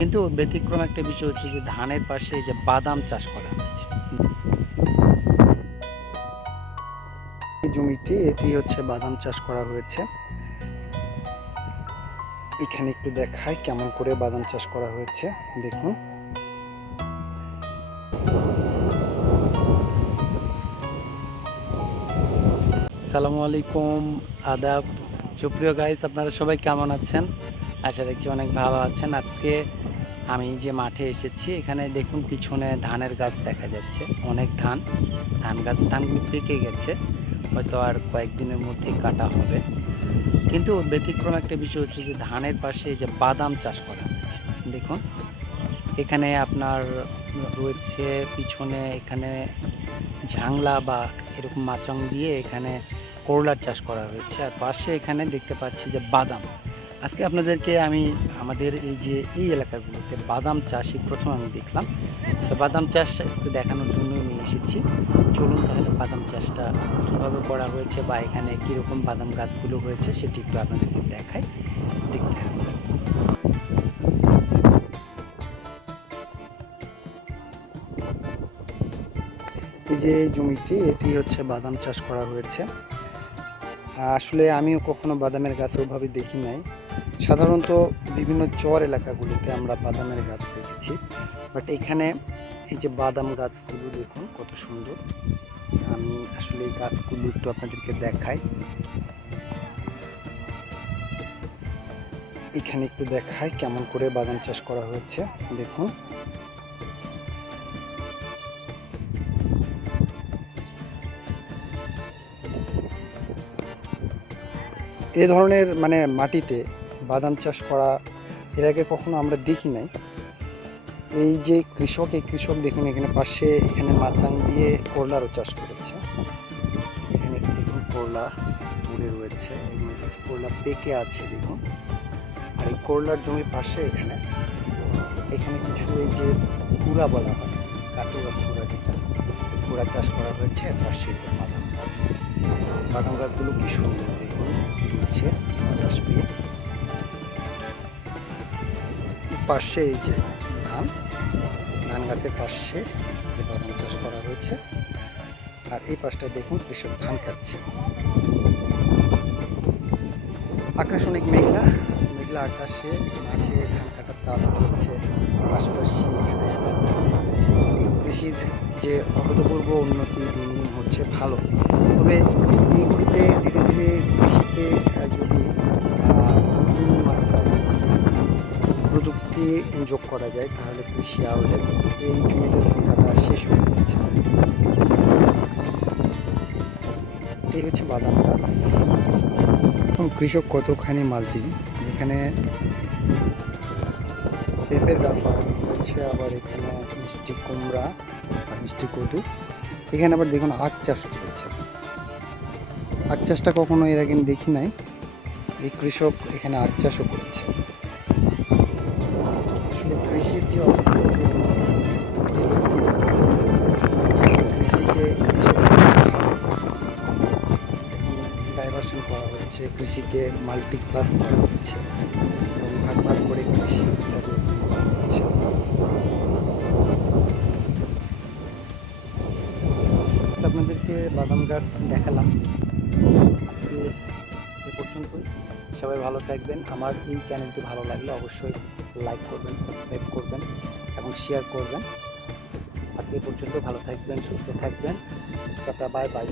কিন্তু ব্যতিক্রম একটা বিষয় হচ্ছে যে ধানের পাশে এই যে বাদাম চাষ করা হয়েছে। এই জমিটি এটি হচ্ছে বাদাম চাষ করা হয়েছে। এখানে একটু দেখায় কেমন করে বাদাম চাষ করা হয়েছে, দেখুন। আসসালামু আলাইকুম, আদাব। সুপ্রিয় গাইস, আপনারা সবাই কেমন আছেন? আশা রাখছি অনেক ভালো আছেন। আজকে আমি যে মাঠে এসেছি, এখানে দেখুন পিছনে ধানের গাছ দেখা যাচ্ছে, অনেক ধানগুলো পেকে গেছে, হয়তো আর কয়েকদিনের মধ্যেই কাটা হবে। কিন্তু ব্যতিক্রম একটা বিষয় হচ্ছে যে ধানের পাশে যে বাদাম চাষ করা হয়েছে, দেখুন। এখানে আপনার রয়েছে পিছনে, এখানে ঝাংলা বা এরকম মাচাং দিয়ে এখানে করলার চাষ করা হয়েছে, আর পাশে এখানে দেখতে পাচ্ছি যে বাদাম। আজকে আপনাদেরকে আমি আমাদের এই এলাকাগুলোতে বাদাম চাষই প্রথম আমি দেখলাম। তো বাদাম চাষ আজকে দেখানোর জন্য নিয়ে এসেছি। চলুন তাহলে বাদাম চাষটা কীভাবে করা হয়েছে বা এখানে কীরকম বাদাম গাছগুলো হয়েছে সেটি একটু আপনাদেরকে দেখাই, দেখতে হবে। এই যে জমিটি, এটি হচ্ছে বাদাম চাষ করা হয়েছে। আসলে আমিও কখনো বাদামের গাছ ওইভাবে দেখি নাই। সাধারণত বিভিন্ন চর এলাকাগুলিতে আমরা বাদামের গাছ দেখেছি, বাট এখানে এই যে বাদাম গাছগুলো দেখুন কত সুন্দর। আমি আসলে এই গাছগুলো একটু আপনাদেরকে দেখাই। এখানে একটু দেখাই কেমন করে বাদাম চাষ করা হয়েছে, দেখুন। এ ধরনের মাটিতে বাদাম চাষ করা এর আগে কখনো আমরা দেখি নাই। এই যে এই কৃষক দেখুন এখানে পাশে এখানে মাচাং দিয়ে করলারও চাষ করেছে। এখানে দেখুন করলা পড়ে রয়েছে, করলা পেকে আছে দেখুন। আর এই করলার জমির পাশে এখানে কিছু এই যে খুরা বলা হয়, কাটুরা খুরা, যেটা খুরা চাষ করা হয়েছে। আর পাশে যে বাদাম গাছগুলো কি সুন্দর দেখুন, তুলছে বাতাস পেয়ে। পাশে এই যে ধান গাছের পাশে বাদাম চাষ করা হয়েছে। আর এই পাশটায় দেখুন কৃষক ধান কাটছে। আকাশ অনেক মেঘলা আকাশে মাঝে ধান কাটার কাজ চলছে। পাশাপাশি এখানে কৃষির যে অভূতপূর্ব উন্নতি দিন দিন হচ্ছে ভালো। তবে এইগুলিতে ধীরে ধীরে কৃষিতে যদি নতুন মাত্রায় প্রযুক্তি যোগ করা যায় তাহলে কৃষি আরও ডেভেলপ। এই জমিতে ধান কাটা শেষ হয়ে গেছে। এই হচ্ছে বাদাম গাছ। কৃষক কতখানি মাল্টি, যেখানে পেঁপের গাছ লাগানো হয়েছে, আবার এখানে মিষ্টি কুমড়া আর মিষ্টি কদু। এখানে আবার দেখুন আখ চাষ করেছে। আখ চাষটা কখনো এর আগে দেখি নাই। এই কৃষক এখানে আখ চাষও করেছে। আসলে কৃষির যে কৃষিকে ডাইভার্সন করা হচ্ছে, কৃষিকে মাল্টি ক্লাস করা হচ্ছে এবং ভাগ ভাগ করে কৃষি হচ্ছে। আপনাদেরকে বাদাম গাছ দেখালাম। আজকে এ পর্যন্তই। সবাই ভালো থাকবেন। আমার এই চ্যানেলটি ভালো লাগলে অবশ্যই লাইক করবেন, সাবস্ক্রাইব করবেন এবং শেয়ার করবেন। আজকে এ পর্যন্ত, ভালো থাকবেন, সুস্থ থাকবেন। Tata, bye bye.